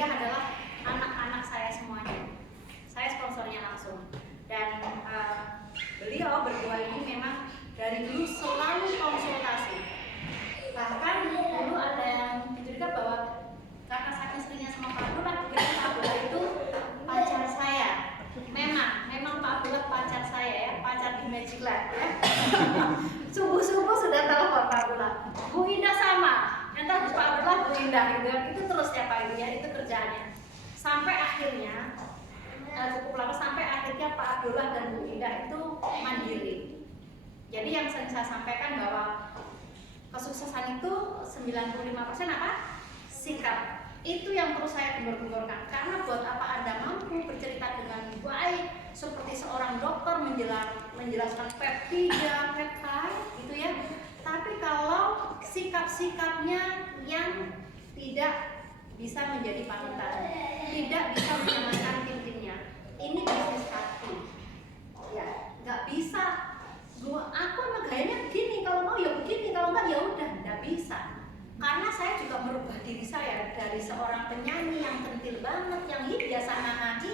Indah adalah anak-anak saya semuanya. Saya sponsornya langsung. Dan beliau berdua ini memang dari dulu selalu konsultasi. Bahkan dulu ada yang mencuriga bahwa karena saking seringnya sama Pak Abdullah, dikira Pak Abdullah itu pacar saya. Memang Pak Abdullah pacar saya ya, pacar di Magic Land ya. Subuh-subuh sudah telepon Pak Abdullah. Bu Indah sama, entah Pak Abdullah Bu Indah gitu. Itu terus ya Pak ya, itu kerjaannya. Sampai akhirnya cukup lama, sampai akhirnya Pak Abdullah dan Bu Indah itu mandiri. Jadi yang saya sampaikan bahwa kesuksesan itu 95% apa? Sikap. Itu yang perlu saya gembar-gemborkan. Karena buat apa Anda mampu bercerita dengan baik seperti seorang dokter menjelaskan peptida, peptide gitu ya. Tapi kalau sikap-sikapnya yang tidak bisa menjadi panutan, tidak bisa menyenangkan tim-timnya, ini bisnis kaki. Ya, nggak bisa. Aku emang gayanya begini, kalau mau ya begini, kalau enggak ya udah, nggak bisa. Karena saya juga merubah diri saya dari seorang penyanyi yang kentil banget, yang biasa nyanyi,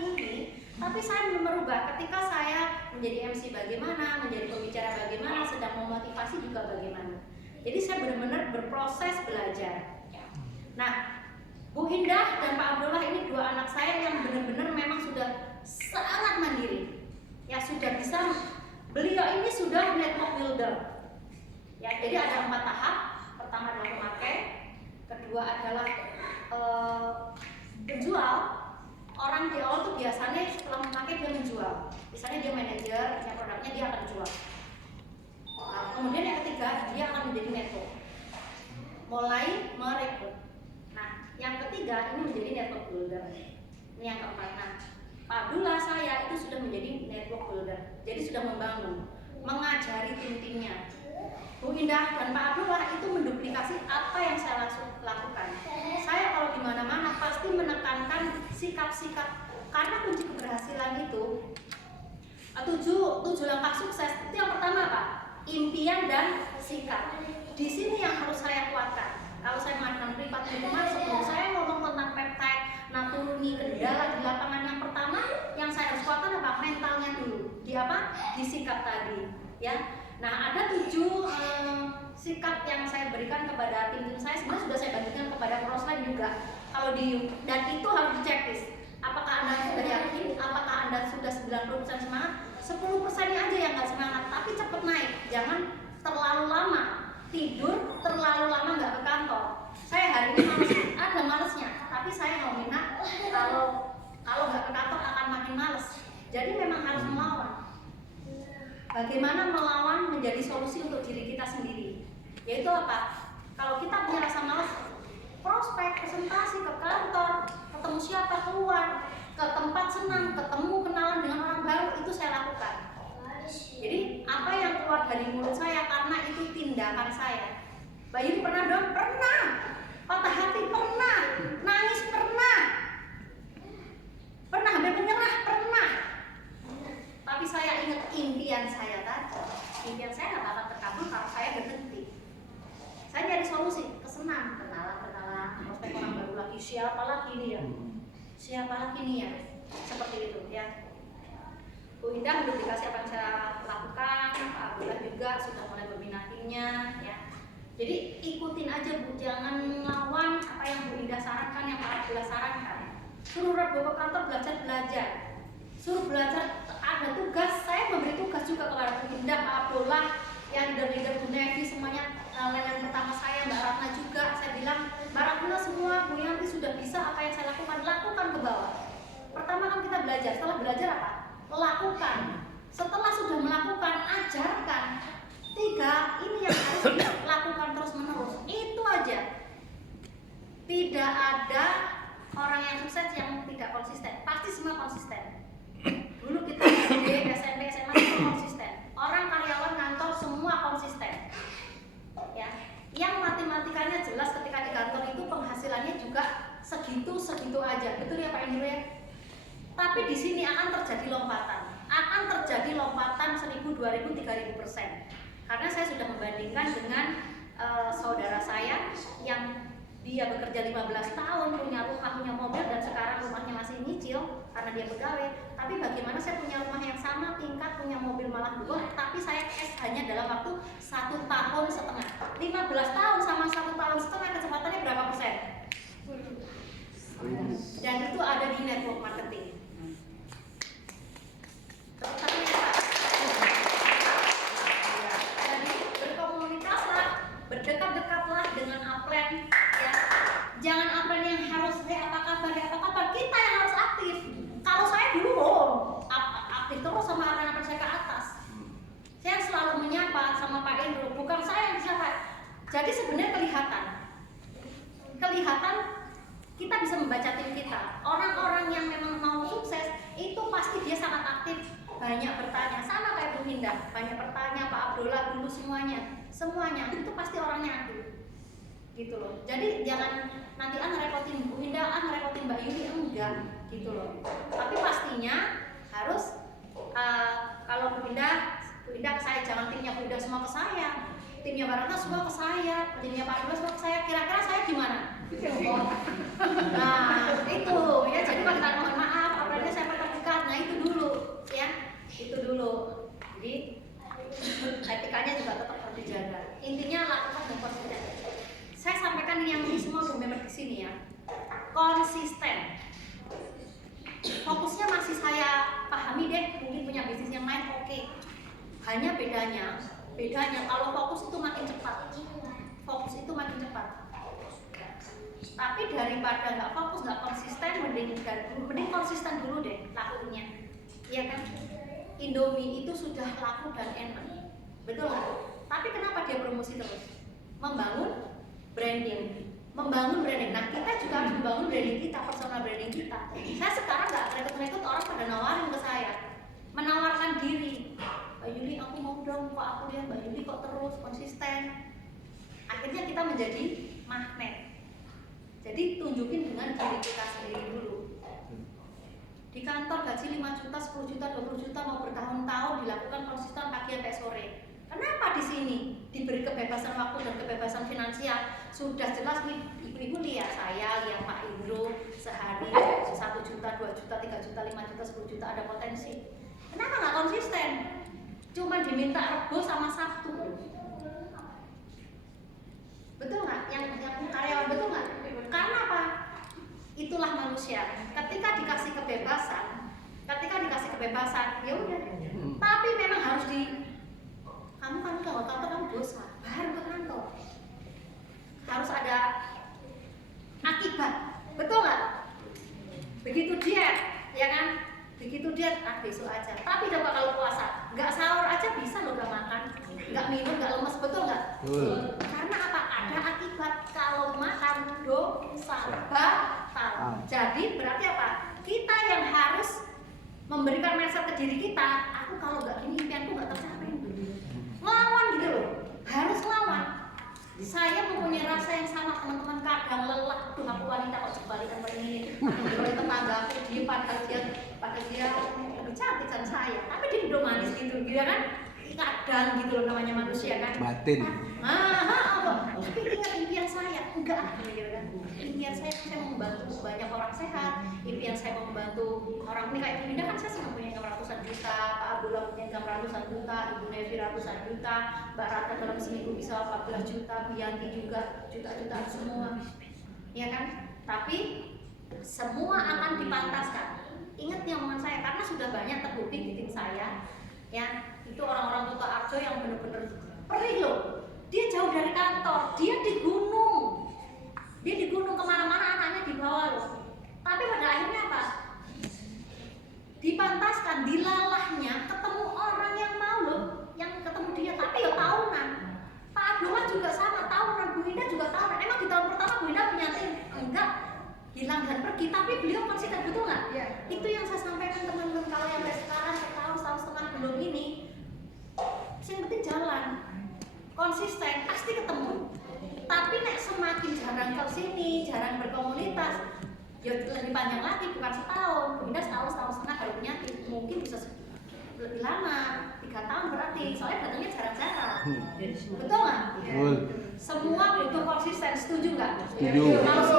ini. Tapi saya merubah ketika saya menjadi MC bagaimana, menjadi pembicara bagaimana, sedang memotivasi juga bagaimana. Jadi saya benar-benar berproses belajar. Nah, Bu Indah dan Pak Abdullah ini dua anak saya yang benar-benar memang sudah sangat mandiri. Ya sudah bisa. Beliau ini sudah network builder. Ya, jadi ada 4 tahap. Pertama adalah pemakai, kedua adalah penjual. Orang di awal tuh biasanya setelah memakai dia menjual. Misalnya dia manajer, punya produknya dia akan jual. Nah, kemudian yang ketiga dia akan menjadi network, mulai merekrut. Nah, yang ketiga ini menjadi network builder. Ini yang keempat. Nah, Pak Abdullah saya itu sudah menjadi network builder. Jadi sudah membangun, mengajari tim-timnya. Bu Indah dan Pak Abdullah itu menduplikasi apa yang saya lakukan. Saya kalau di mana-mana pasti menekankan sikap-sikap, karena kunci keberhasilan itu 7 langkah sukses. Itu yang pertama Pak, impian dan sikap. Di sini yang harus saya kuatkan. Kalau saya mengadakan privat itu masuk, saya ngomong tentang peptide, turuni kendala di lapangan. Yang pertama yang saya harus kuatkan apa? Mentalnya dulu. Di apa? Di sikap tadi, ya. Nah, ada 7 sikap yang saya berikan kepada tim-tim saya. Sebenarnya sudah saya bagikan kepada crossline juga. Kalau dan itu harus diceklis. Apakah Anda sudah yakin? Apakah Anda sudah 90% semangat? 10%-nya aja yang nggak semangat, tapi cepet naik. Jangan terlalu lama tidur, terlalu lama nggak ke kantor. Saya hari ini males, ada malesnya, tapi saya mau minta kalau nggak ke kantor akan makin males. Jadi memang harus melawan. Bagaimana melawan menjadi solusi untuk diri kita sendiri? Yaitu apa? Kalau kita punya rasa malas, prospek, presentasi ke kantor, ketemu siapa, keluar, ke tempat senang, ketemu kenalan dengan orang baru, itu saya lakukan. Jadi apa yang keluar dari mulut saya karena itu tindakan saya. Mbak Yuni pernah dong? Pernah. Patah hati pernah. Nangis pernah. Pernah hampir menyerah pernah. Tapi saya ingat impian saya tadi. Impian saya nggak akan terkabul kalau saya berhenti. Saya nyari solusi, kesenang, kenalan, prospek orang baru lagi, siapa lagi nih ya? Siapa lagi nih ya? Seperti itu ya. Bu Indah menduplikasi apa yang saya lakukan, Pak Abdullah juga sudah mulai berminatinya ya. Jadi ikutin aja Bu, jangan melawan apa yang Bu Indah sarankan, yang Pak Abdullah sarankan. Suruh Rabu ke kantor belajar. Suruh belajar, ada tugas, saya memberi tugas juga kepada Bu Indah, Pak Abdullah, yang leader-leader Bu Nevi semuanya, layanan pertama saya, Mbak Ratna juga. Saya bilang, Mbak Ratna semua, Bu Yanti sudah bisa apa yang saya lakukan ke bawah. Pertama kan kita belajar, setelah belajar apa? Lakukan. Setelah sudah melakukan, ajarkan. 3, ini yang harus dilakukan terus-menerus. Itu aja. Tidak ada orang yang sukses yang tidak konsisten. Pasti semua konsisten. Dulu kita SD, SMP, SMA itu konsisten. Orang karyawan kantor semua konsisten. Ya, yang matematikanya jelas ketika di kantor itu penghasilannya juga segitu aja. Betul ya Pak Indro ya? Tapi di sini akan terjadi lompatan. 1000, 2000, 3000%. Karena saya sudah membandingkan dengan saudara saya yang dia bekerja 15 tahun, punya rumah, punya mobil, dan sekarang rumahnya masih nyicil karena dia pegawai. Tapi bagaimana saya punya rumah yang sama, tingkat, punya mobil malah 2, tapi saya cash hanya dalam waktu 1,5 tahun. 15 tahun sama 1,5 tahun, kecepatannya berapa persen? Dan itu ada di network marketing. Ternyata jadi berkomunitaslah, berdekat-dekatlah dengan upline, ya. Jangan upline yang harus apa kabar, kita yang harus aktif. Kalau saya dulu aktif terus sama upline saya ke atas. Saya selalu menyapa sama Pak Indro, bukan saya yang disapa. Jadi sebenarnya kelihatan kita bisa membaca tim kita. Orang-orang yang memang mau sukses itu pasti dia sangat aktif, banyak bertanya, sama kayak Bu Hinda, banyak bertanya, Pak Abdullah dulu, semuanya itu pasti orangnya aktif, gitu loh. Jadi jangan nanti ngerepotin Bu Hinda, ngerepotin Mbak Yuli, enggak, gitu loh. Tapi pastinya harus kalau Bu Hinda ke saya, jangan timnya Bu Hinda semua ke saya, timnya Barata semua ke saya, timnya Pak Abdullah semua ke saya. Kira-kira saya gimana? Nah itu ya, jadi kalau kita mohon maaf, apalagi saya perdekat, nah itu dulu ya, itu dulu. Jadi etikanya juga tetap harus dijaga. Intinya lakukan dan konsisten. Saya sampaikan yang ini semua udah member di sini ya, konsisten. Fokusnya masih saya pahami deh, mungkin punya bisnis yang lain oke. Hanya bedanya kalau fokus itu makin cepat. Tapi daripada nggak fokus, nggak konsisten, mending konsisten dulu deh lakunya, iya kan? Indomie itu sudah laku dan enak, betul nggak? Tapi kenapa dia promosi terus? Membangun branding. Nah kita juga harus membangun branding kita, personal branding kita. Saya sekarang nggak rekrut orang pada nawarin ke saya, menawarkan diri. Mbak Yuli, aku mau dong, kok aku lihat Mbak Yuli kok terus konsisten. Akhirnya kita menjadi magnet. Jadi tunjukin dengan diri kita sendiri dulu. Di kantor gaji 5 juta, 10 juta, 20 juta mau bertahun-tahun dilakukan konsisten pagi sampai sore. Kenapa di sini diberi kebebasan waktu dan kebebasan finansial? Sudah jelas nih, ibu-ibu lihat saya, lihat Pak Indro sehari 1 juta, 2 juta, 3 juta, 5 juta, 10 juta, ada potensi. Kenapa nggak konsisten? Cuma diminta Rebo sama Sabtu. Betul nggak? Yang karyawan, betul nggak? Karena apa? Itulah manusia. Ketika dikasih kebebasan, ya udah. Tapi memang harus kamu kan kalau kantor kamu dosa, baru ke kantor. Harus ada akibat, betul nggak? Begitu diet, ya kan? Begitu diet, besok aja. Tapi coba kalau puasa, nggak sahur aja bisa loh, nggak makan, nggak minum, nggak lemes, betul nggak? Karena apa? Ada akibat. Kalau makan dosa batal. Jadi berarti apa? Kita yang harus memberikan mindset ke diri kita. Aku kalau nggak gini impianku nggak tercapai. Ngelawan gitu loh, harus ngelawan. Saya mempunyai rasa yang sama, teman-teman. Kadang lelah, tuh aku wanita kok sebalikan begini. Menurut tetangga aku dia pada dia lebih cantik dan saya, tapi dia udah manis gitu kan? Kadang gitu loh, namanya manusia kan. Batin. Tapi ingat impian saya, enggak gitu kan. Impian saya mau membantu banyak orang sehat. Impian saya mau membantu orang ini kayak Dinda kan, saya sudah punya income ratusan juta, Pak Abdullah punya income ratusan juta, Ibu Nevi ratusan juta, Mbak Rata dalam seminggu bisa 14 juta, Bianti juga juta-jutaan semua, ya kan? Tapi semua akan dipantaskan. Ingat nih omongan saya, karena sudah banyak terbukti di tim saya, ya. Itu orang-orang Kota Arjo yang benar-benar perih loh. Dia jauh dari kantor, dia di gunung kemana-mana, anaknya dibawa loh. Tapi pada akhirnya apa? Dipantaskan, dilalahnya, ketemu orang yang mau loh, yang ketemu dia. Tapi ya tahunan. Pak Abdullah juga sama, tahunan. Bu Hinda juga tahunan. Emang di tahun pertama Bu Hinda punya tim? Enggak, hilang dan pergi. Tapi beliau konsisten, betul nggak? Ya. Itu yang saya sampaikan teman-teman, kalau yang sampai sekarang setahun setengah belum ini, yang penting jalan konsisten, pasti ketemu. Tapi nek semakin jarang ke sini, jarang berkomunitas, ya lebih panjang lagi, bukan setahun. Pindah setahun setengah kalau punya tim, mungkin bisa lebih lama, 3 tahun berarti. Soalnya datangnya jarang-jarang. Betul nggak? Betul. Semua butuh konsisten, setuju nggak? Setuju. Kalau